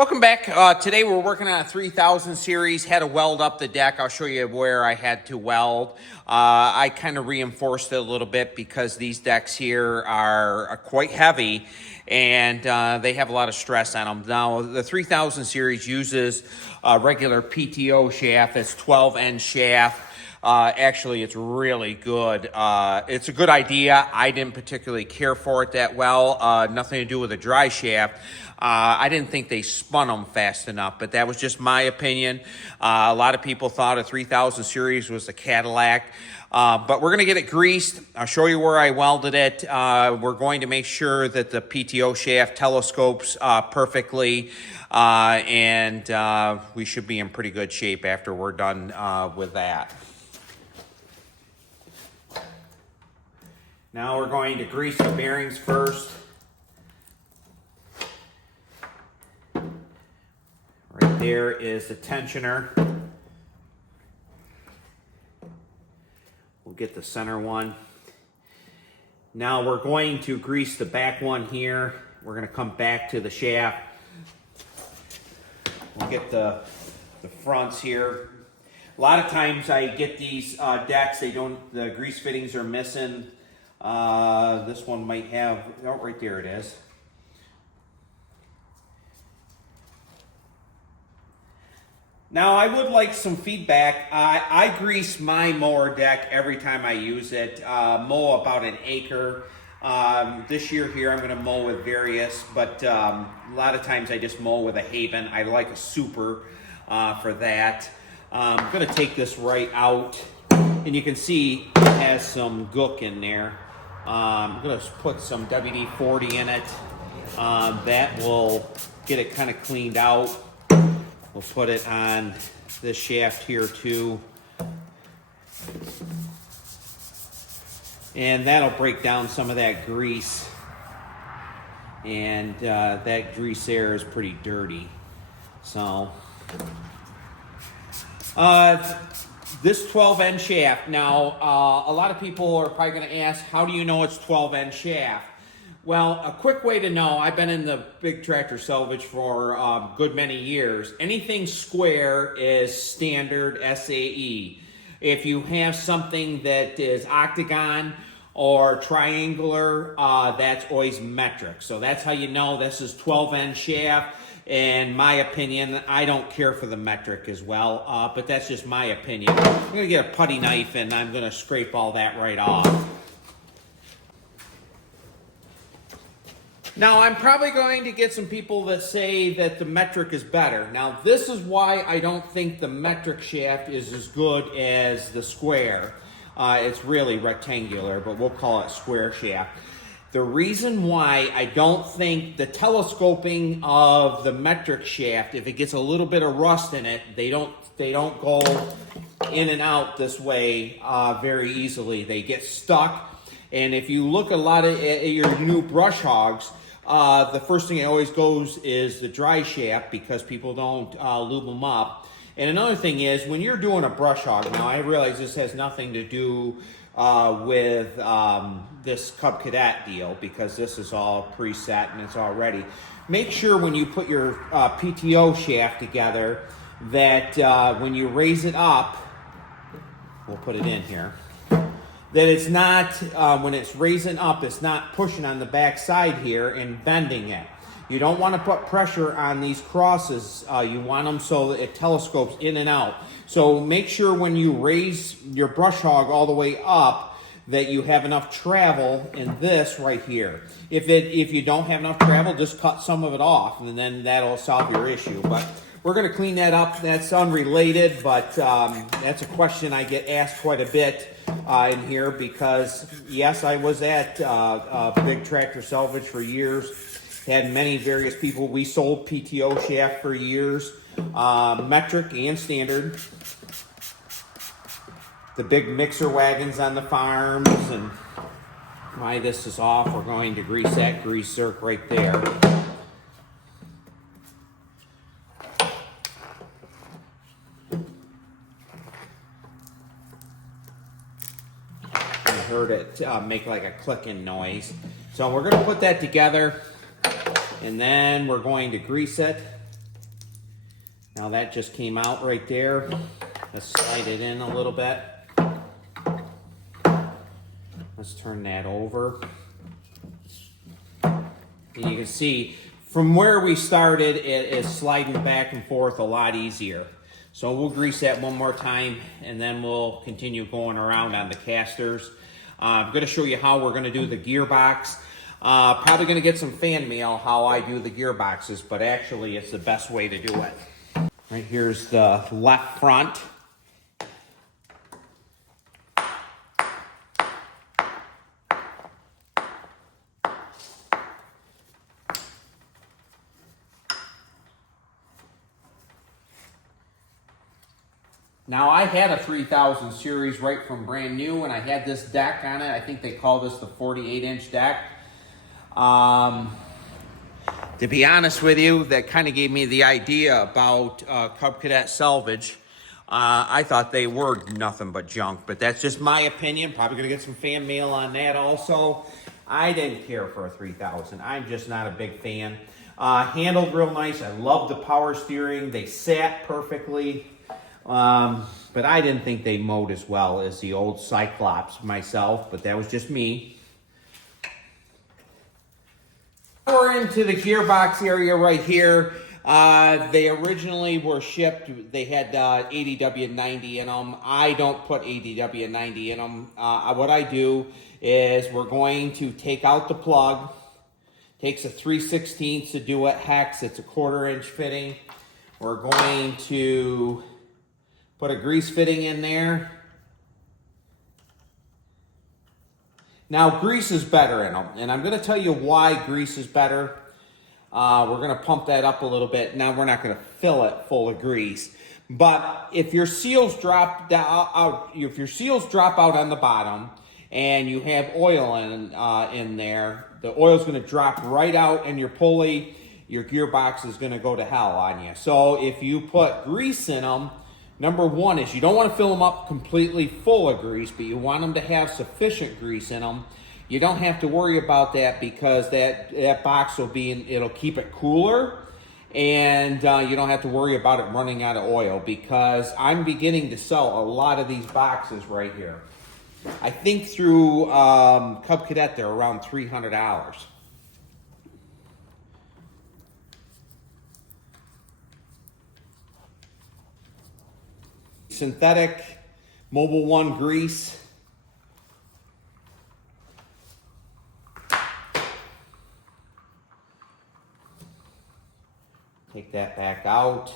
Welcome back. Today we're working on a 3000 series. Had to weld up the deck. I'll show you where I had to weld. I kind of reinforced it a little bit because these decks here are quite heavy and they have a lot of stress on them. Now, the 3000 series uses a regular PTO shaft. It's 12N shaft. Actually, it's really good. It's a good idea. I didn't particularly care for it that well. Nothing to do with a dry shaft. I didn't think they spun them fast enough, but that was just my opinion. A lot of people thought a 3000 series was a Cadillac. But we're going to get it greased. I'll show you where I welded it. We're going to make sure that the PTO shaft telescopes perfectly. And we should be in pretty good shape after we're done with that. Now we're going to grease the bearings first. Right there is the tensioner. We'll get the center one. Now we're going to grease the back one here. We're going to come back to the shaft. We'll get the fronts here. A lot of times I get these decks, the grease fittings are missing. This one might have, oh, right there it is. Now, I would like some feedback. I grease my mower deck every time I use it. Mow about an acre. This year here, I'm going to mow with Various, but a lot of times I just mow with a Haven. I like a Super for that. I'm going to take this right out, and you can see it has some gook in there. I'm going to put some WD-40 in it. That will get it kind of cleaned out. We'll put it on this shaft here too. And that'll break down some of that grease. And that grease there is pretty dirty. So, this 12N shaft. Now, a lot of people are probably going to ask, how do you know it's 12N shaft? Well, a quick way to know, I've been in the big tractor salvage for a good many years. Anything square is standard SAE. If you have something that is octagon or triangular, that's always metric. So that's how you know this is 12N shaft. In my opinion, I don't care for the metric as well, but that's just my opinion. I'm going to get a putty knife and I'm going to scrape all that right off. Now, I'm probably going to get some people that say that the metric is better. Now, this is why I don't think the metric shaft is as good as the square. It's really rectangular, but we'll call it square shaft. The reason why I don't think the telescoping of the metric shaft, if it gets a little bit of rust in it, they don't go in and out this way very easily. They get stuck. And if you look a lot at your new brush hogs, the first thing that always goes is the dry shaft because people don't lube them up. And another thing is, when you're doing a brush hog, now I realize this has nothing to do with this Cub Cadet deal because this is all preset and it's all ready. Make sure when you put your PTO shaft together that when you raise it up, we'll put it in here, that it's not, when it's raising up, it's not pushing on the back side here and bending it. You don't want to put pressure on these crosses. You want them so that it telescopes in and out. So make sure when you raise your brush hog all the way up that you have enough travel in this right here. If you don't have enough travel, just cut some of it off and then that'll solve your issue. But we're going to clean that up. That's unrelated, but that's a question I get asked quite a bit in here because, yes, I was at Big Tractor Salvage for years. Had many various people. We sold PTO shaft for years, metric and standard. The big mixer wagons on the farms, and why this is off, we're going to grease that grease zerk right there. I heard it make like a clicking noise. So we're going to put that together, and then we're going to grease it. Now that just came out right there. Let's slide it in a little bit. Let's turn that over. And you can see from where we started, it is sliding back and forth a lot easier. So we'll grease that one more time, and then we'll continue going around on the casters. I'm going to show you how we're going to do the gearbox. Probably going to get some fan mail how I do the gearboxes, but actually it's the best way to do it. Right here's the left front. Now, I had a 3000 series right from brand new, and I had this deck on it. I think they call this the 48-inch deck. To be honest with you, that kind of gave me the idea about Cub Cadet Salvage. I thought they were nothing but junk, but that's just my opinion. Probably going to get some fan mail on that also. I didn't care for a 3000. I'm just not a big fan. Handled real nice. I love the power steering. They sat perfectly. But I didn't think they mowed as well as the old Cyclops myself, but that was just me. We're into the gearbox area right here. They originally were shipped, they had ADW90 in them. I don't put ADW90 in them. What I do is we're going to take out the plug. Takes a 3/16 to do it, hex. It's a 1/4 inch fitting. We're going to put a grease fitting in there. Now, grease is better in them, and I'm going to tell you why grease is better. We're going to pump that up a little bit. Now, we're not going to fill it full of grease, but if your seals drop out, if your seals drop out on the bottom, and you have oil in there, the oil's going to drop right out in your pulley. Your gearbox is going to go to hell on you. So, if you put grease in them, number one is you don't want to fill them up completely full of grease, but you want them to have sufficient grease in them. You don't have to worry about that because that box will it'll keep it cooler, and you don't have to worry about it running out of oil, because I'm beginning to sell a lot of these boxes right here. I think through Cub Cadet they're around $300. Synthetic Mobil 1 grease. Take that back out.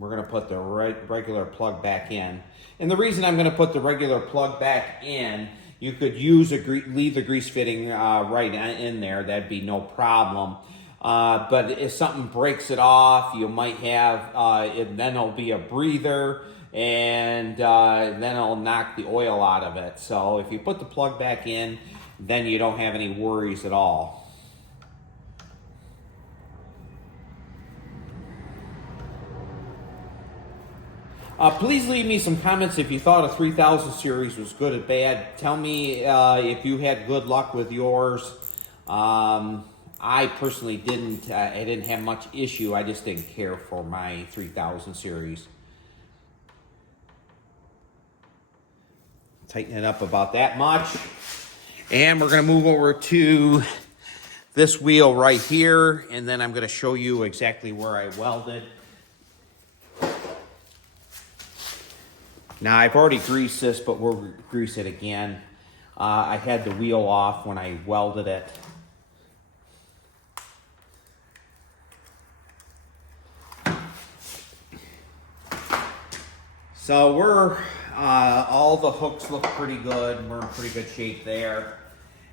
We're going to put the regular plug back in. And the reason I'm going to put the regular plug back in, you could leave the grease fitting right in there. That'd be no problem. But if something breaks it off, you might have, then it'll be a breather, and then it'll knock the oil out of it. So if you put the plug back in, then you don't have any worries at all. Please leave me some comments if you thought a 3000 series was good or bad. Tell me if you had good luck with yours. I personally didn't. I didn't have much issue. I just didn't care for my 3000 series. Tighten it up about that much. And we're going to move over to this wheel right here, and then I'm going to show you exactly where I welded. Now, I've already greased this, but we'll grease it again. I had the wheel off when I welded it. So we're, all the hooks look pretty good. We're in pretty good shape there.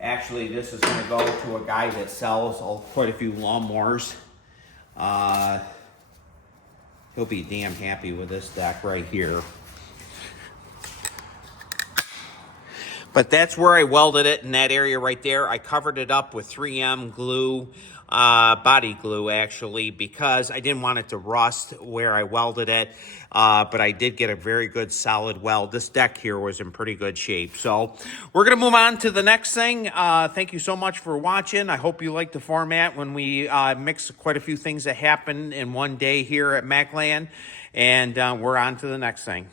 Actually, this is going to go to a guy that sells quite a few lawnmowers. He'll be damn happy with this deck right here. But that's where I welded it, in that area right there. I covered it up with 3M glue. body glue, actually, because I didn't want it to rust where I welded it. But I did get a very good solid weld. This deck here was in pretty good shape. So we're going to move on to the next thing. Thank you so much for watching. I hope you like the format when we mix quite a few things that happen in one day here at Macland. And we're on to the next thing.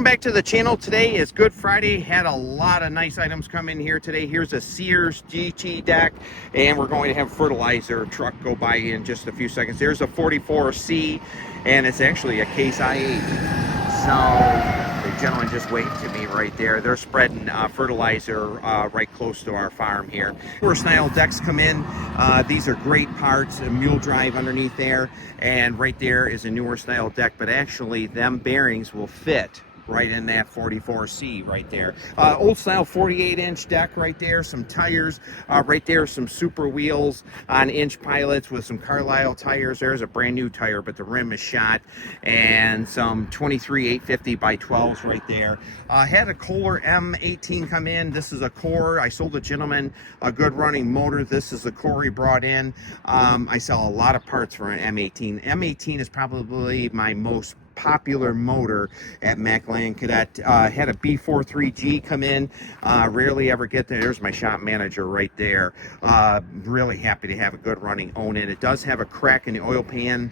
welcome back to the channel. Today is Good Friday. Had a lot of nice items come in here today. Here's a Sears GT deck, and we're going to have a fertilizer truck go by in just a few seconds. There's a 44C, and it's actually a Case IH. So the gentleman just waved to me right there. They're spreading fertilizer right close to our farm here. Newer style decks come in. These are great parts, a mule drive underneath there, and right there is a newer style deck, but actually them bearings will fit right in that 44C right there. Old style 48-inch deck right there, some tires right there, some super wheels on inch pilots with some Carlisle tires. There's a brand new tire, but the rim is shot, and some 23 850 by 12s right there. Had a Kohler M18 come in. This is a core. I sold a gentleman a good running motor. This is the core he brought in. I sell a lot of parts for an M18. M18 is probably my most popular motor at Mac Land Cadet. Had a B43G come in. Rarely ever get there. There's my shop manager right there. Really happy to have a good running own it. It does have a crack in the oil pan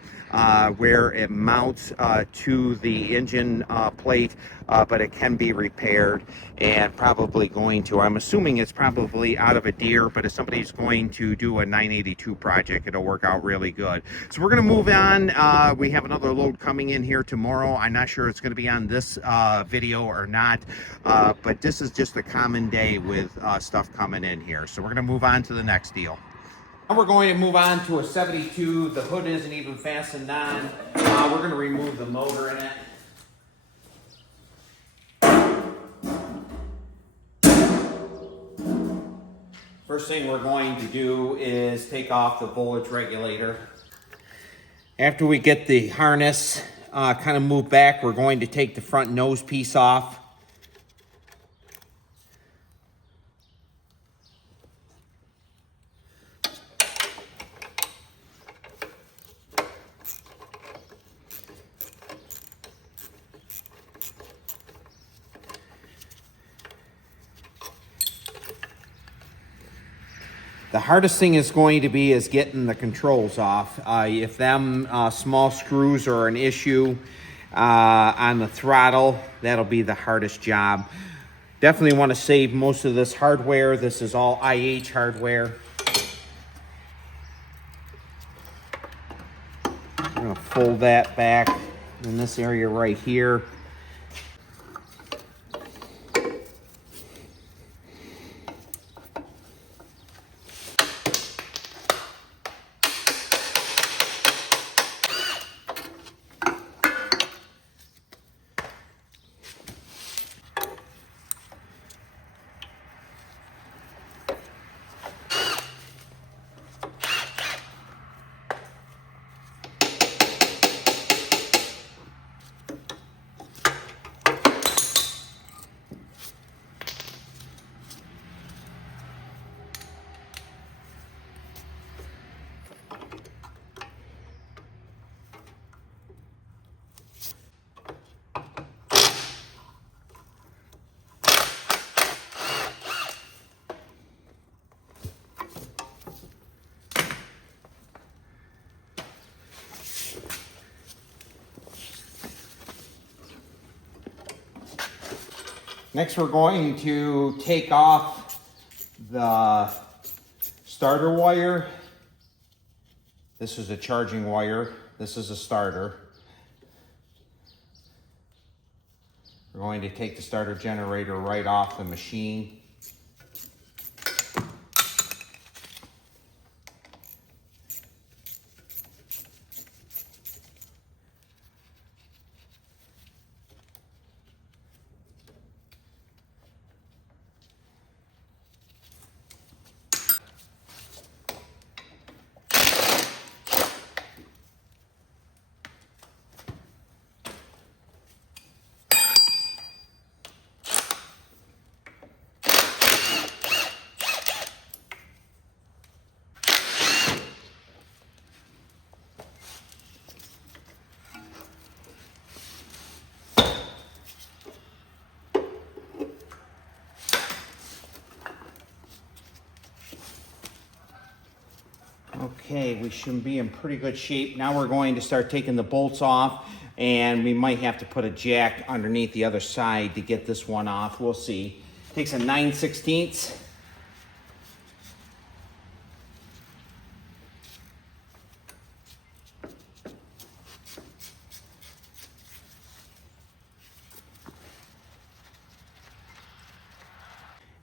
where it mounts to the engine plate, but it can be repaired, and probably going to, I'm assuming it's probably out of a Deere, but if somebody's going to do a 982 project, it'll work out really good. So we're going to move on. We have another load coming in here tomorrow. I'm not sure it's going to be on this video or not, but this is just a common day with stuff coming in here. So we're going to move on to the next deal. Now we're going to move on to a 72. The hood isn't even fastened on. We're going to remove the motor in it. First thing we're going to do is take off the voltage regulator. After we get the harness kind of moved back, we're going to take the front nose piece off. The hardest thing is going to be is getting the controls off. If them small screws are an issue on the throttle, that'll be the hardest job. Definitely want to save most of this hardware. This is all IH hardware. I'm going to fold that back in this area right here. Next, we're going to take off the starter wire. This is a charging wire. This is a starter. We're going to take the starter generator right off the machine. Okay, we should be in pretty good shape. Now we're going to start taking the bolts off. And we might have to put a jack underneath the other side to get this one off. We'll see. Takes a 9/16.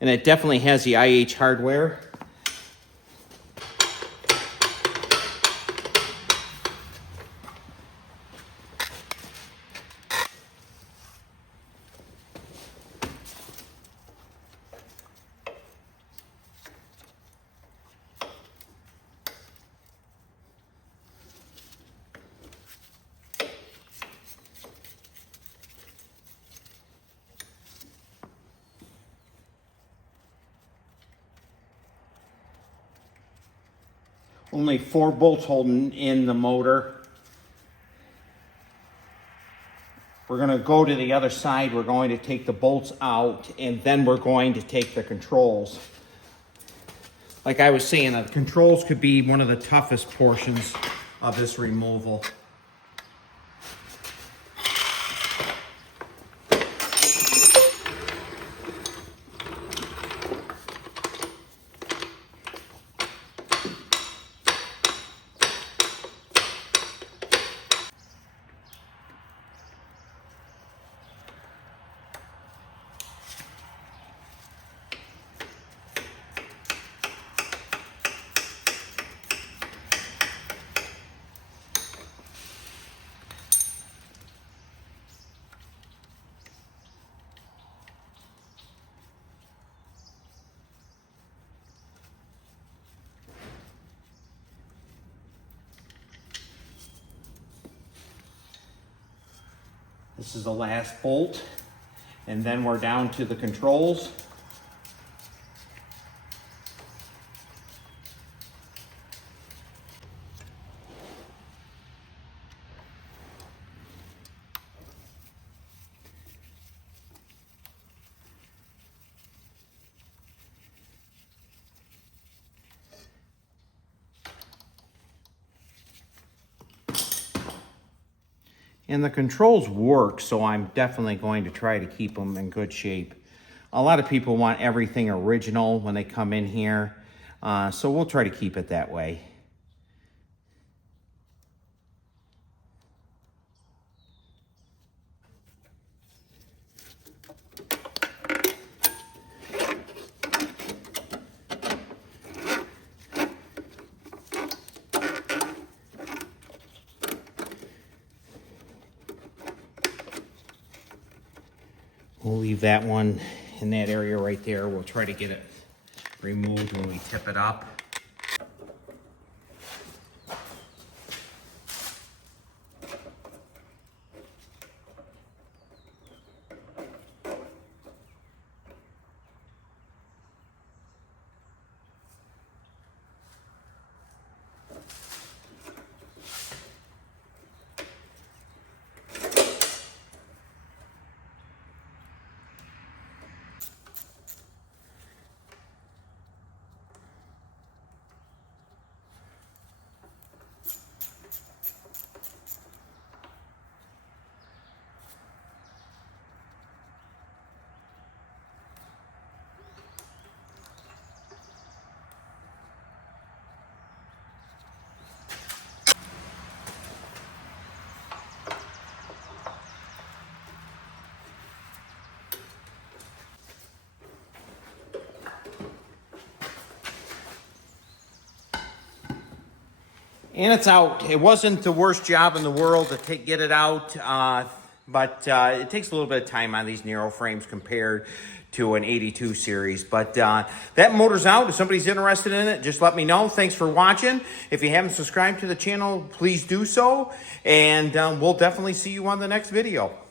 And it definitely has the IH hardware. Only 4 bolts holding in the motor. We're going to go to the other side. We're going to take the bolts out, and then we're going to take the controls. Like I was saying, the controls could be one of the toughest portions of this removal. This is the last bolt, and then we're down to the controls. And the controls work, so I'm definitely going to try to keep them in good shape. A lot of people want everything original when they come in here, so we'll try to keep it that way. We'll leave that one in that area right there. We'll try to get it removed when we tip it up. And it's out. It wasn't the worst job in the world to get it out, but it takes a little bit of time on these narrow frames compared to an 82 series. But that motor's out. If somebody's interested in it, just let me know. Thanks for watching. If you haven't subscribed to the channel, please do so. And we'll definitely see you on the next video.